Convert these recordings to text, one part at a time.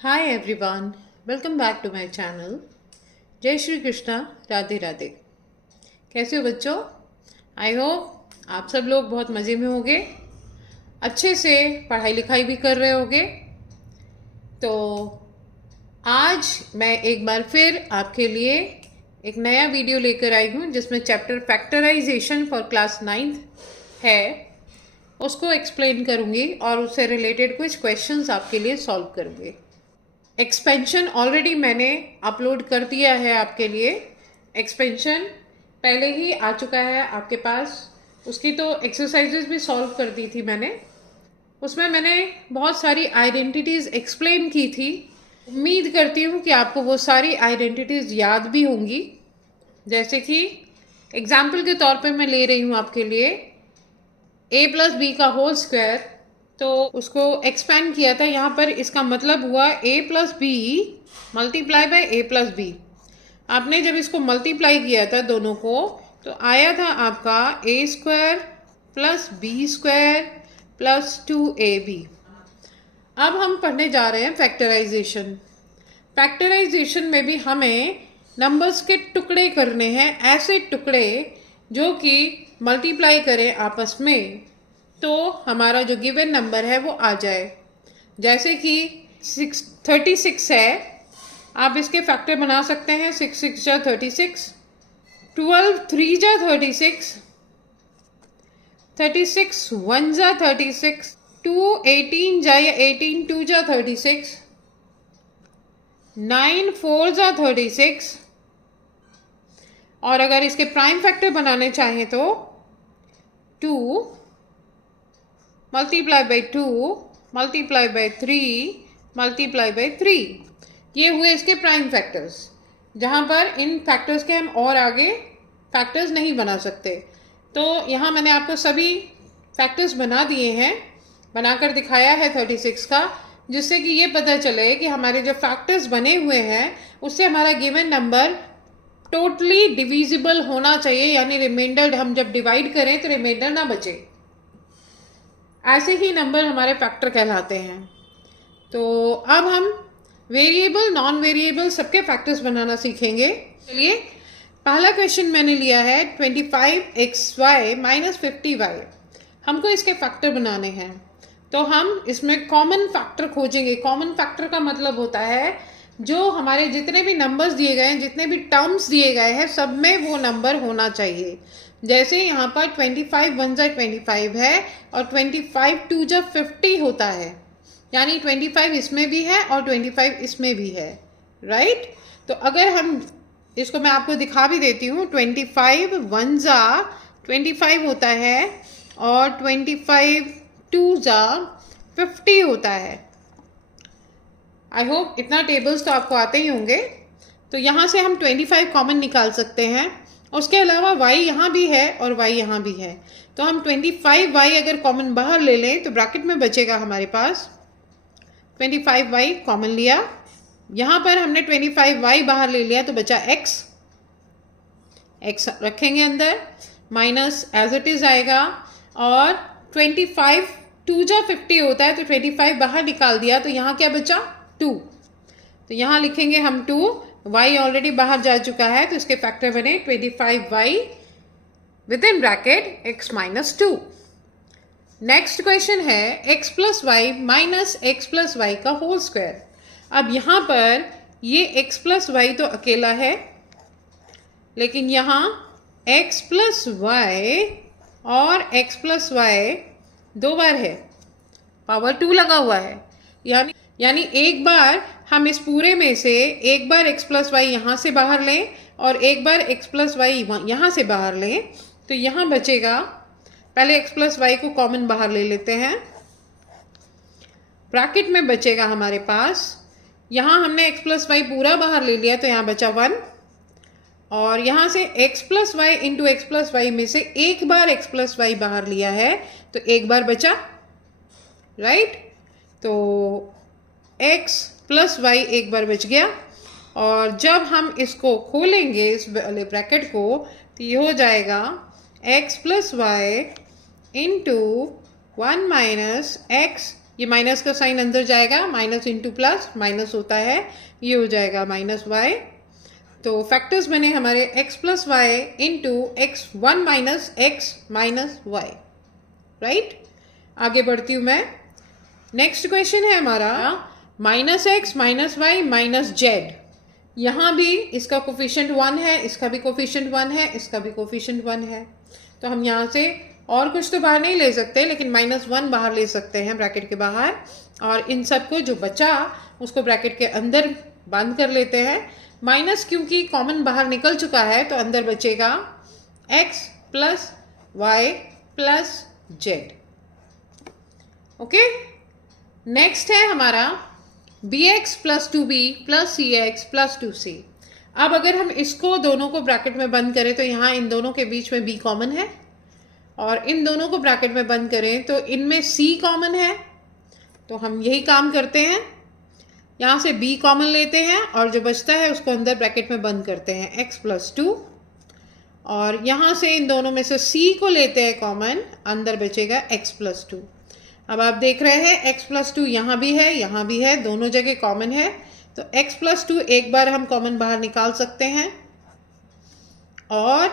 Hi everyone, welcome back to my channel. जय श्री कृष्णा, राधे राधे। कैसे हो बच्चों? आई होप आप सब लोग बहुत मज़े में होंगे, अच्छे से पढ़ाई लिखाई भी कर रहे होंगे। तो आज मैं एक बार फिर आपके लिए एक नया वीडियो लेकर आई हूँ जिसमें chapter factorisation for class 9th है, उसको एक्सप्लेन करूँगी और उससे रिलेटेड कुछ क्वेश्चंस आपके लिए सॉल्व करूँगी। एक्सपेंशन ऑलरेडी मैंने अपलोड कर दिया है आपके लिए। एक्सपेंशन पहले ही आ चुका है आपके पास, उसकी तो एक्सरसाइजेज भी सॉल्व कर दी थी मैंने। उसमें मैंने बहुत सारी आइडेंटिटीज़ एक्सप्लेन की थी। उम्मीद करती हूँ कि आपको वो सारी आइडेंटिटीज़ याद भी होंगी। जैसे कि एग्जाम्पल के तौर पे मैं ले रही हूँ आपके लिए a+b का होल स्क्वायर, तो उसको एक्सपेंड किया था। यहाँ पर इसका मतलब हुआ a+b मल्टीप्लाई बाय a+b। आपने जब इसको मल्टीप्लाई किया था दोनों को, तो आया था आपका a² + b² + 2ab। अब हम पढ़ने जा रहे हैं फैक्टराइजेशन। फैक्टराइजेशन में भी हमें नंबर्स के टुकड़े करने हैं, ऐसे टुकड़े जो कि मल्टीप्लाई करें आपस में, तो हमारा जो गिवन नंबर है वो आ जाए। जैसे कि 36 है, आप इसके फैक्टर बना सकते हैं। 6 6 जा 36, 12 3 जा 36, 36 1 जा 36, 2 18 जा या 18 2 जा 36, 9 4 जा 36। और अगर इसके प्राइम फैक्टर बनाने चाहें तो 2 multiply by 2 multiply by 3 multiply by 3, ये हुए इसके प्राइम फैक्टर्स। जहाँ पर इन फैक्टर्स के हम और आगे फैक्टर्स नहीं बना सकते। तो यहाँ मैंने आपको सभी फैक्टर्स बना दिए हैं, बनाकर दिखाया है 36 का, जिससे कि ये पता चले कि हमारे जो फैक्टर्स बने हुए हैं उससे हमारा गिवन नंबर टोटली डिविजिबल होना चाहिए। यानी रिमाइंडर हम जब डिवाइड करें तो रिमाइंडर ना बचे, ऐसे ही नंबर हमारे फैक्टर कहलाते हैं। तो अब हम वेरिएबल नॉन वेरिएबल सबके फैक्टर्स बनाना सीखेंगे। चलिए, पहला क्वेश्चन मैंने लिया है 25xy - 50y। हमको इसके फैक्टर बनाने हैं, तो हम इसमें कॉमन फैक्टर खोजेंगे। कॉमन फैक्टर का मतलब होता है जो हमारे जितने भी नंबर्स दिए गए हैं, जितने भी टर्म्स दिए गए हैं, सब में वो नंबर होना चाहिए। जैसे यहाँ पर 25 1 जा 25 है और 25 2 जा 50 होता है, यानी 25 इसमें भी है और 25 इसमें भी है, राइट। तो अगर हम इसको, मैं आपको दिखा भी देती हूँ, 25 1 जा 25 होता है और 25 2 जा 50 होता है। आई होप इतना टेबल्स तो आपको आते ही होंगे। तो यहाँ से हम 25 कॉमन निकाल सकते हैं। उसके अलावा y यहाँ भी है और y यहाँ भी है, तो हम 25y अगर कॉमन बाहर ले लें तो ब्रैकेट में बचेगा हमारे पास 25y कॉमन लिया। यहाँ पर हमने 25y बाहर ले लिया तो बचा x रखेंगे अंदर, माइनस एज इट इज आएगा। और 25 2 जा 50 होता है, तो 25 बाहर निकाल दिया तो यहाँ क्या बचा 2, तो यहाँ लिखेंगे हम 2। y ऑलरेडी बाहर जा चुका है तो इसके फैक्टर बने 25y with in bracket x - 2। Next question है x + y - x + y का होल स्क्वायर। अब यहाँ पर ये x + y तो अकेला है, लेकिन यहाँ x + y और x + y दो बार है, पावर 2 लगा हुआ है। यानी एक बार हम इस पूरे में से एक बार x + y यहाँ से बाहर लें और एक बार x + y यहाँ से बाहर लें, तो यहाँ बचेगा, पहले x + y को कॉमन बाहर ले लेते हैं, ब्रैकेट में बचेगा हमारे पास, यहाँ हमने x + y पूरा बाहर ले लिया तो यहाँ बचा 1, और यहाँ से x + y into x + y में से एक बार x + y बाहर लिया है तो एक बार बचा, राइट। तो x + y एक बार बच गया, और जब हम इसको खोलेंगे इस वाले ब्रैकेट को तो ये हो जाएगा x + y इंटू 1 - x ये माइनस का साइन अंदर जाएगा, माइनस इंटू प्लस, माइनस होता है, ये हो जाएगा माइनस वाई। तो फैक्टर्स बने हमारे x plus y into x one minus x minus y, right. आगे बढ़ती हूँ मैं। नेक्स्ट क्वेश्चन है हमारा minus x minus y minus z. यहाँ भी इसका कोफिशिएंट 1 है, इसका भी कोफिशिएंट 1 है, इसका भी कोफिशिएंट 1 है। तो हम यहाँ से और कुछ तो बाहर नहीं ले सकते, लेकिन -1 बाहर ले सकते हैं ब्रैकेट के बाहर, और इन सब को जो बचा उसको ब्रैकेट के अंदर बंद कर लेते हैं। माइनस क्योंकि कॉमन बाहर निकल चुका है तो अंदर बचेगा x plus y plus z. Okay, next है हमारा bx plus 2b plus cx plus 2c। अब अगर हम इसको दोनों को ब्रैकेट में बंद करें तो यहाँ इन दोनों के बीच में b कॉमन है, और इन दोनों को ब्रैकेट में बंद करें तो इनमें c कॉमन है। तो हम यही काम करते हैं, यहाँ से b कॉमन लेते हैं और जो बचता है उसको अंदर ब्रैकेट में बंद करते हैं x प्लस 2, और यहाँ से इन दोनों में से c को लेते हैं कॉमन, अंदर बचेगा x प्लस 2। अब आप देख रहे हैं x प्लस 2 यहाँ भी है, यहाँ भी है, दोनों जगह कॉमन है। तो x प्लस 2 एक बार हम कॉमन बाहर निकाल सकते हैं, और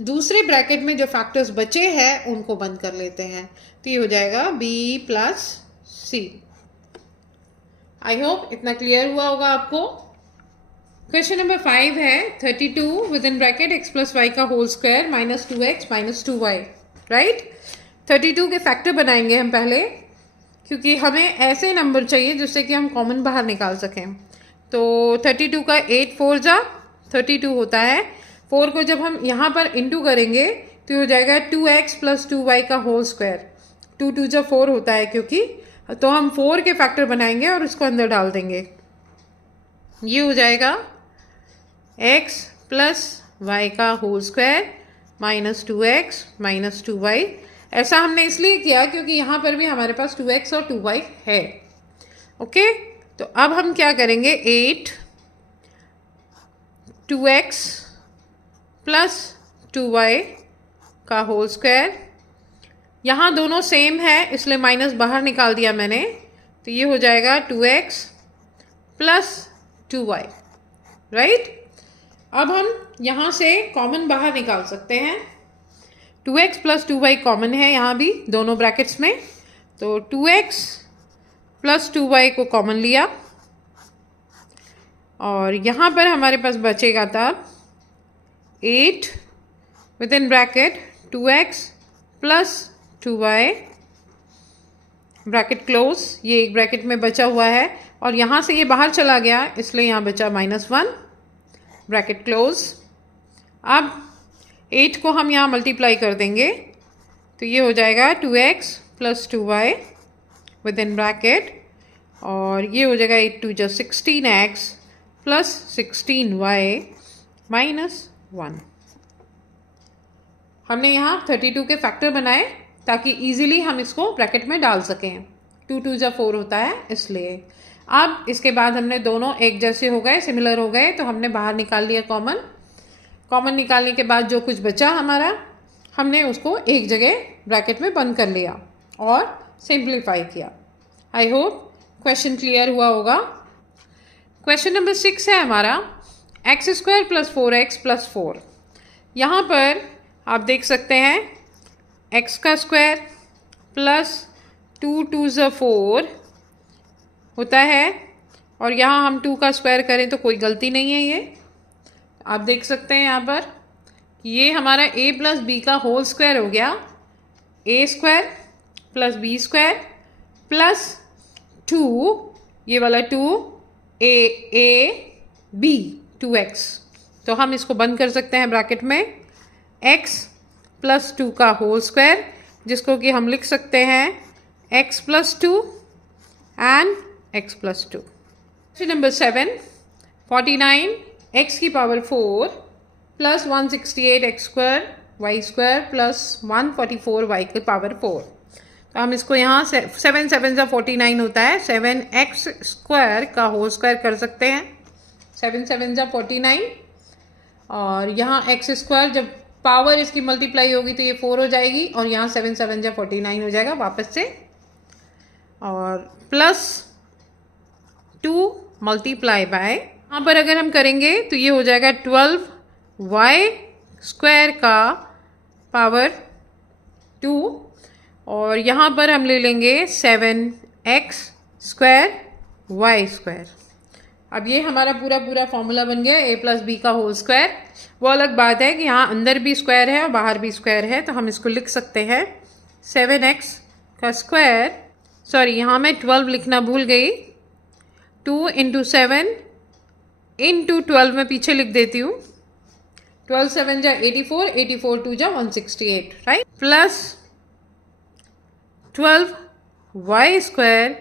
दूसरे ब्रैकेट में जो फैक्टर्स बचे हैं उनको बंद कर लेते हैं। तो ये हो जाएगा b plus c. I hope इतना क्लियर हुआ होगा आपको। क्वेश्चन नंबर 5 है 32 with in bracket x plus y का whole square minus 2x minus 2y, right. 32 के फैक्टर बनाएंगे हम पहले, क्योंकि हमें ऐसे नंबर चाहिए जिससे कि हम कॉमन बाहर निकाल सकें। तो 32 का 8 4 जा 32 होता है। 4 को जब हम यहाँ पर इंटू करेंगे तो हो जाएगा 2x प्लस 2y का होल स्क्वायर। 2 2 जा 4 होता है क्योंकि, तो हम 4 के फैक्टर बनाएंगे और उसको अंदर डाल देंगे। ये हो जाएगा x प्लस वाई का whole square minus 2x minus 2y। ऐसा हमने इसलिए किया क्योंकि यहाँ पर भी हमारे पास 2x और 2y है। ओके, तो अब हम क्या करेंगे, 8 2x प्लस 2y का होल स्क्वायर। यहाँ दोनों सेम है इसलिए माइनस बाहर निकाल दिया मैंने, तो ये हो जाएगा 2x प्लस 2y, राइट। अब हम यहाँ से कॉमन बाहर निकाल सकते हैं। 2x प्लस 2y कॉमन है यहाँ भी दोनों ब्रैकेट्स में, तो 2x प्लस 2y को कॉमन लिया, और यहाँ पर हमारे पास बचेगा तब 8 with in bracket 2x plus 2y bracket close. ये एक ब्रैकेट में बचा हुआ है और यहाँ से ये बाहर चला गया इसलिए यहाँ बचा -1 ब्रैकेट क्लोज। अब 8 को हम यहाँ मल्टीप्लाई कर देंगे तो ये हो जाएगा 2x plus 2y with in bracket, और ये हो जाएगा 8 2 जा 16x प्लस 16y माइनस 1। हमने यहाँ 32 के फैक्टर बनाए ताकि इजीली हम इसको ब्रैकेट में डाल सकें। 2 2 जा 4 होता है इसलिए। अब इसके बाद हमने दोनों एक जैसे हो गए, सिमिलर हो गए, तो हमने बाहर निकाल लिया कॉमन। कॉमन निकालने के बाद जो कुछ बचा हमारा, हमने उसको एक जगह ब्रैकेट में बंद कर लिया और सिंप्लीफाई किया। आई होप क्वेश्चन क्लियर हुआ होगा। क्वेश्चन नंबर 6 है हमारा x square plus 4x plus 4। यहाँ पर आप देख सकते हैं x का स्क्वायर प्लस 2 2 जा 4 होता है, और यहाँ हम 2 का स्क्वायर करें तो कोई गलती नहीं है। ये आप देख सकते हैं यहाँ पर ये हमारा a प्लस बी का होल स्क्वायर हो गया, a square plus b square plus 2, ये वाला 2 a b 2x। तो हम इसको बंद कर सकते हैं ब्रैकेट में, x प्लस 2 का होल स्क्वायर, जिसको कि हम लिख सकते हैं x plus 2 and x plus 2। Question number 7 49 x की power 4 plus 168 x square y square plus 144 y की पावर 4। तो हम इसको यहाँ से 7 7 जा 49 होता है, 7x स्क्वायर का होल स्क्वायर कर सकते हैं। 7 7 जा 49, और यहाँ x स्क्वायर जब पावर इसकी मल्टीप्लाई होगी तो ये 4 हो जाएगी, और यहाँ 7 7 जा 49 हो जाएगा वापस से। और प्लस 2 मल्टीप्लाई बाय, यहाँ पर अगर हम करेंगे तो ये हो जाएगा 12y स्क्वायर का पावर 2, और यहाँ पर हम ले लेंगे 7x स्क्वायर y स्क्वायर। अब ये हमारा पूरा फॉर्मूला बन गया a प्लस बी का होल स्क्वायर। वो अलग बात है कि यहाँ अंदर भी स्क्वायर है और बाहर भी स्क्वायर है, तो हम इसको लिख सकते हैं 7x का स्क्वायर, सॉरी यहाँ मैं 12 लिखना भूल गई, 2 इंटू 7 इंटू 12 में पीछे लिख देती हूँ, 12 7 जा 84, 84 2 जा 168, राइट, प्लस 12y स्क्वायर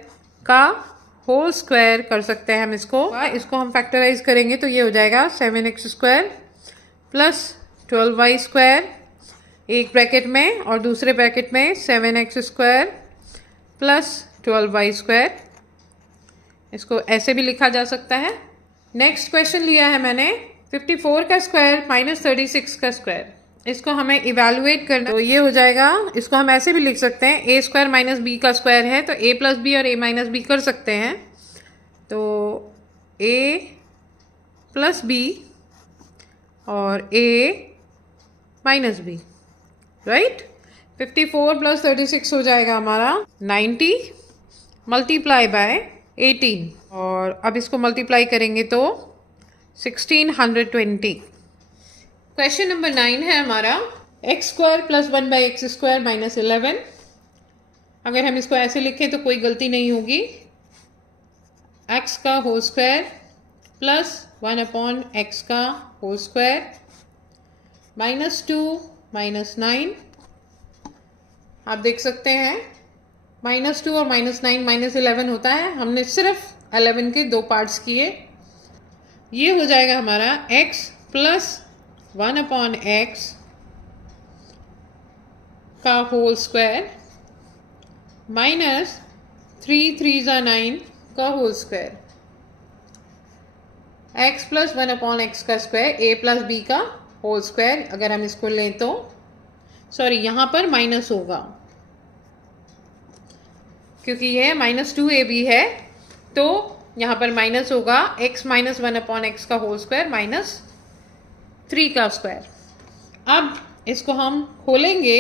का होल स्क्वायर कर सकते हैं हम इसको हम फैक्टराइज करेंगे तो ये हो जाएगा 7x square plus 12y square, एक ब्रैकेट में, और दूसरे ब्रैकेट में 7x square plus 12y square. इसको ऐसे भी लिखा जा सकता है। नेक्स्ट क्वेश्चन लिया है मैंने 54 का स्क्वायर माइनस 36 का स्क्वायर। इसको हमें इवैल्यूएट करना, तो ये हो जाएगा, इसको हम ऐसे भी लिख सकते हैं, ए स्क्वायर माइनस बी का स्क्वायर है तो ए प्लस बी और ए माइनस बी कर सकते हैं, तो ए प्लस बी और ए माइनस बी, राइट। 54 प्लस 36 हो जाएगा हमारा 90 मल्टीप्लाई बाय 18, और अब इसको मल्टीप्लाई करेंगे तो 1620। क्वेश्चन नंबर 9 है हमारा x square plus 1 by x square minus 11। अगर हम इसको ऐसे लिखें तो कोई गलती नहीं होगी, एक्स का whole square plus 1 upon x का होल स्क्वायर माइनस 2 माइनस 9। आप देख सकते हैं माइनस 2 और माइनस 9 माइनस 11 होता है, हमने सिर्फ 11 के 2 पार्ट्स किए। ये हो जाएगा हमारा x प्लस 1 अपॉन एक्स का होल स्क्वायर माइनस 3 3 जा 9 का whole square, x plus 1 upon x का स्क्वायर a प्लस b का होल स्क्वायर। अगर हम इसको लें तो, सॉरी यहाँ पर माइनस होगा क्योंकि यह माइनस 2ab है, तो यहाँ पर माइनस होगा, x माइनस 1 अपॉन एक्स का होल स्क्वायर माइनस 3 का स्क्वायर। अब इसको हम खोलेंगे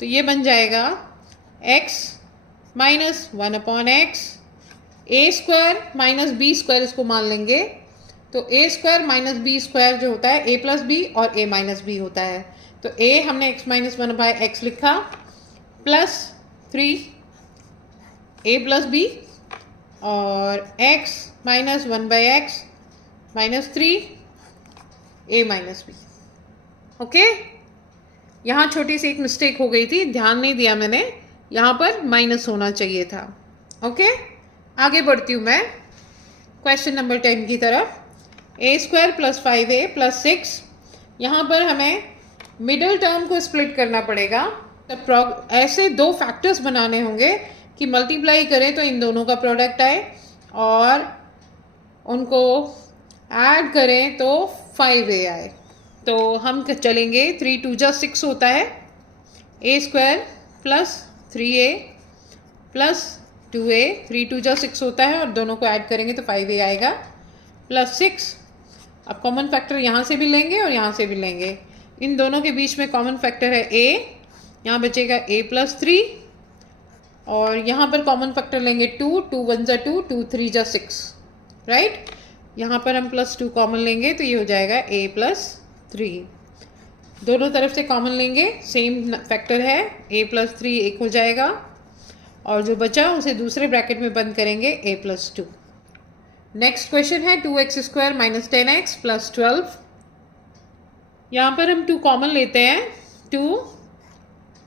तो ये बन जाएगा x माइनस 1 अपॉन एक्स, ए स्क्वायर माइनस बी स्क्वायर, इसको मान लेंगे तो ए स्क्वायर माइनस बी स्क्वायर जो होता है ए प्लस बी और ए माइनस बी होता है, तो ए हमने एक्स माइनस 1 बाय एक्स लिखा प्लस 3 ए प्लस बी, और x minus 1 by x minus 3 a minus b. Okay, यहाँ छोटी सी एक मिस्टेक हो गई थी, ध्यान नहीं दिया मैंने, यहाँ पर माइनस होना चाहिए था। ओके, आगे बढ़ती हूँ मैं क्वेश्चन नंबर 10 की तरफ। ए स्क्वायर प्लस 5a प्लस 6, यहाँ पर हमें मिडिल टर्म को स्प्लिट करना पड़ेगा, तो ऐसे 2 फैक्टर्स बनाने होंगे कि मल्टीप्लाई करें तो इन दोनों का प्रोडक्ट आए और उनको ऐड करें तो 5a आए। तो हम चलेंगे 3 2 जा 6 होता है, ए square plus 3a plus 2a, 3 2 जा 6 होता है और दोनों को ऐड करेंगे तो 5a आएगा प्लस 6। अब कॉमन फैक्टर यहाँ से भी लेंगे और यहाँ से भी लेंगे, इन दोनों के बीच में कॉमन फैक्टर है a, यहाँ बचेगा a प्लस 3, और यहाँ पर कॉमन फैक्टर लेंगे 2, 2 1 जा 2, 2 3 जा 6, राइट। यहाँ पर हम प्लस 2 कॉमन लेंगे तो ये हो जाएगा a प्लस 3। दोनों तरफ से कॉमन लेंगे, सेम फैक्टर है, a प्लस 3 एक हो जाएगा, और जो बचा उसे दूसरे ब्रैकेट में बंद करेंगे a प्लस 2। नेक्स्ट क्वेश्चन है 2x square minus 10x plus 12। यहाँ पर हम 2 कॉमन लेते हैं, 2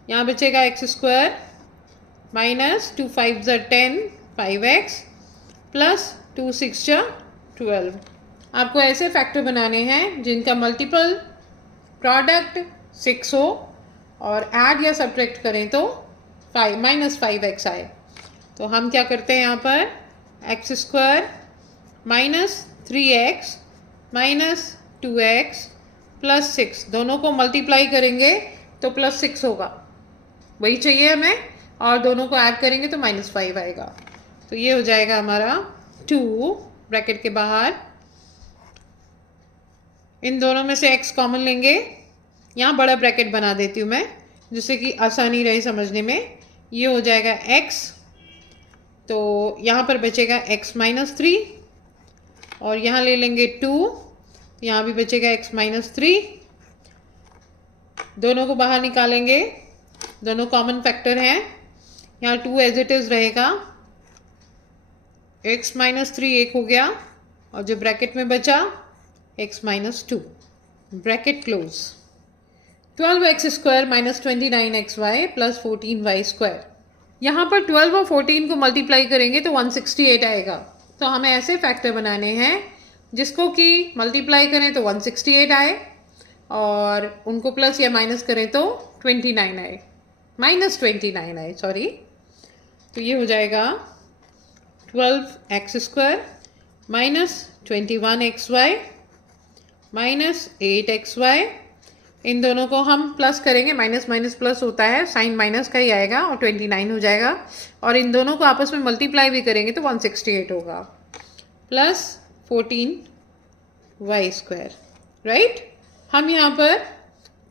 यहाँ बचेगा x स्क्वायर माइनस 2 5 जा 10 5x प्लस 2 6 जा 12। आपको ऐसे फैक्टर बनाने हैं जिनका मल्टीपल प्रोडक्ट 6 हो और ऐड या सब्ट्रैक्ट करें तो माइनस 5x आए। तो हम क्या करते हैं, यहाँ पर x square minus 3x minus 2x plus 6, दोनों को मल्टीप्लाई करेंगे तो प्लस 6 होगा, वही चाहिए हमें। और दोनों को ऐड करेंगे तो -5 आएगा। तो ये हो जाएगा हमारा 2 ब्रैकेट के बाहर। इन दोनों में से x कॉमन लेंगे। यहाँ बड़ा ब्रैकेट बना देती हूँ मैं, जिससे कि आसानी रहे समझने में। ये हो जाएगा x, तो यहाँ पर बचेगा x -3 और यहाँ ले लेंगे 2, यहाँ भी बचेगा x -3। दोनों को बाहर निकालेंगे, दोनों कॉमन फैक्टर हैं। यहाँ 2 एज इट इज़ रहेगा, x -3 एक हो गया और जो ब्रैकेट में बचा x -2, bracket close. 12x² - 29xy + 14y²। यहाँ पर 12 और 14 को मल्टीप्लाई करेंगे तो 168 आएगा। तो हमें ऐसे फैक्टर बनाने हैं जिसको कि मल्टीप्लाई करें तो 168 आए और उनको प्लस या माइनस करें तो 29 आए, -29 आए, सॉरी। तो ये हो जाएगा 12x² - 21xy - 8xy। इन दोनों को हम प्लस करेंगे, माइनस माइनस प्लस होता है, साइन माइनस का ही आएगा और 29 हो जाएगा। और इन दोनों को आपस में मल्टीप्लाई भी करेंगे तो 168 होगा, प्लस 14y², राइट। हम यहाँ पर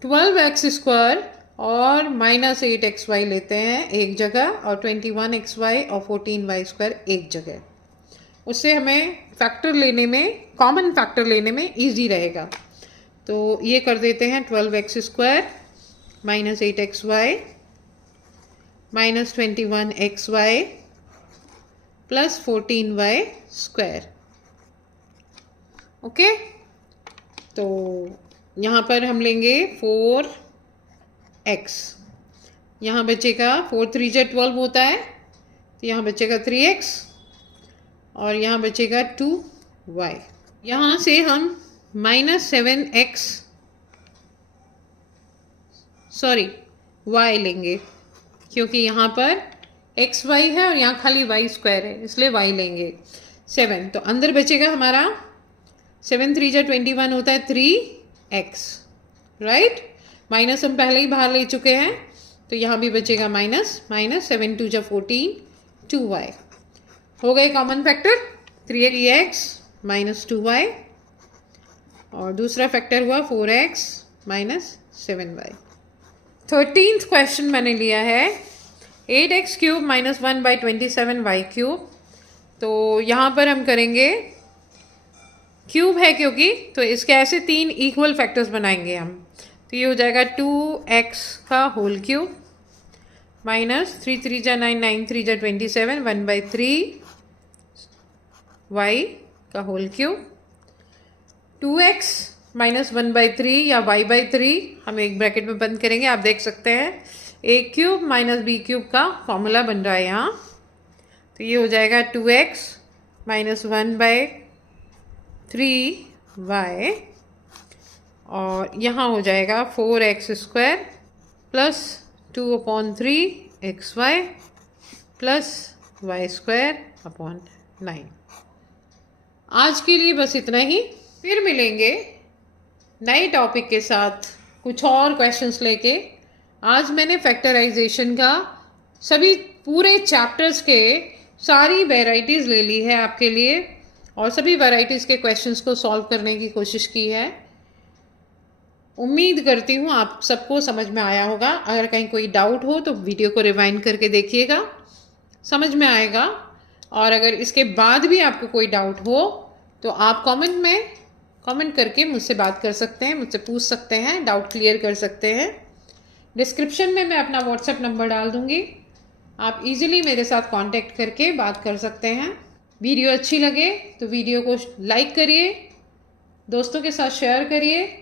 12x² और -8xy लेते हैं एक जगह और 21xy और 14y² एक जगह। उससे हमें फैक्टर लेने में, कॉमन फैक्टर लेने में ईजी रहेगा। तो ये कर देते हैं 12x² - 8xy - 21xy + 14y²। Okay, तो यहाँ पर हम लेंगे 4x, यहाँ बचेगा 4 3 12 होता है, तो यहाँ बचेगा 3x और यहाँ बचेगा 2y। यहाँ से हम -7x, सॉरी y लेंगे, क्योंकि यहाँ पर xy है और यहाँ खाली y² है, इसलिए y लेंगे 7। तो अंदर बचेगा हमारा 7 3 21 होता है 3x, राइट। माइनस हम पहले ही बाहर ले चुके हैं, तो यहाँ भी बचेगा माइनस, 7 2 14 2y। हो गए कॉमन फैक्टर 3x - 2y और दूसरा फैक्टर हुआ 4x - 7y। 13th क्वेश्चन मैंने लिया है 8x³ - 1/27y³। तो यहाँ पर हम करेंगे, क्यूब है क्योंकि, तो इसके ऐसे 3 इक्वल फैक्टर्स बनाएंगे हम। तो ये हो जाएगा 2x का होल क्यूब माइनस 3 3 जा 9 9 3 जा 27 1/3 y का होल क्यूब। 2x - 1/3 या y/3 हम एक ब्रैकेट में बंद करेंगे, आप देख सकते हैं a³ - b³ का फॉर्मूला बन रहा है यहाँ। तो ये हो जाएगा 2x - 1/3y और यहाँ हो जाएगा 4x² + 2/3xy + y²/9। आज के लिए बस इतना ही, फिर मिलेंगे नए टॉपिक के साथ कुछ और क्वेश्चंस लेके। आज मैंने फैक्टराइजेशन का सभी पूरे चैप्टर्स के सारी वैरायटीज़ ले ली है आपके लिए और सभी वैरायटीज़ के क्वेश्चंस को सॉल्व करने की कोशिश की है। उम्मीद करती हूँ आप सबको समझ में आया होगा। अगर कहीं कोई डाउट हो तो वीडियो को रिवाइंड करके देखिएगा, समझ में आएगा। और अगर इसके बाद भी आपको कोई डाउट हो तो आप कमेंट करके मुझसे बात कर सकते हैं, मुझसे पूछ सकते हैं, डाउट क्लियर कर सकते हैं। डिस्क्रिप्शन में मैं अपना व्हाट्सएप नंबर डाल दूँगी, आप इजीली मेरे साथ कांटेक्ट करके बात कर सकते हैं। वीडियो अच्छी लगे तो वीडियो को लाइक करिए, दोस्तों के साथ शेयर करिए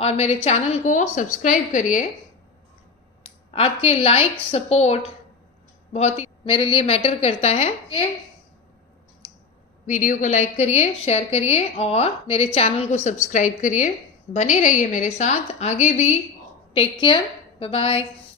और मेरे चैनल को सब्सक्राइब करिए। आपके लाइक सपोर्ट बहुत ही मेरे लिए मैटर करता है। वीडियो को लाइक करिए, शेयर करिए और मेरे चैनल को सब्सक्राइब करिए। बने रहिए मेरे साथ आगे भी। Take care, bye bye.